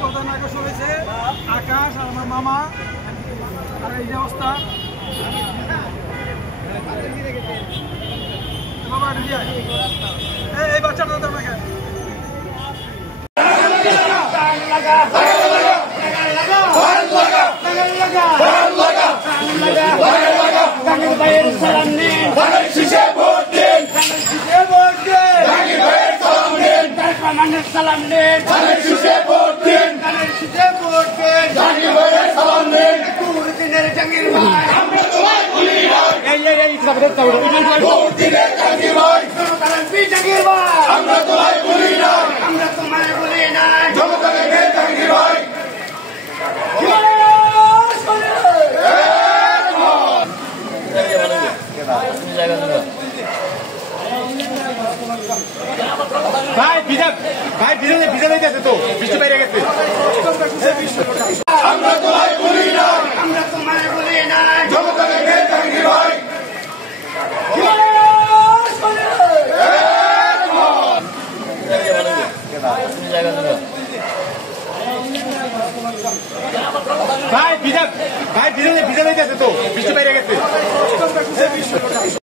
প্রধান আকর্ষণ হয়েছে আকাশ আর আমার মামা আর এই যে অবস্থা এই বাচ্চাটা তো আমাকে সালাম দিন দিনের জাঙ্গির ভাই আমরা তোমায় ভুলি না আমরা তোমায় ভুলি না জাঙ্গির ভাই ভাই ভিজা যাইতেছে তো বৃষ্টি বাইরে গেছে আমরা তোমায় ভুলি না জাঙ্গির ভাই ভাই ভিজা যাইতেছে তো বৃষ্টি বাইরে গেছে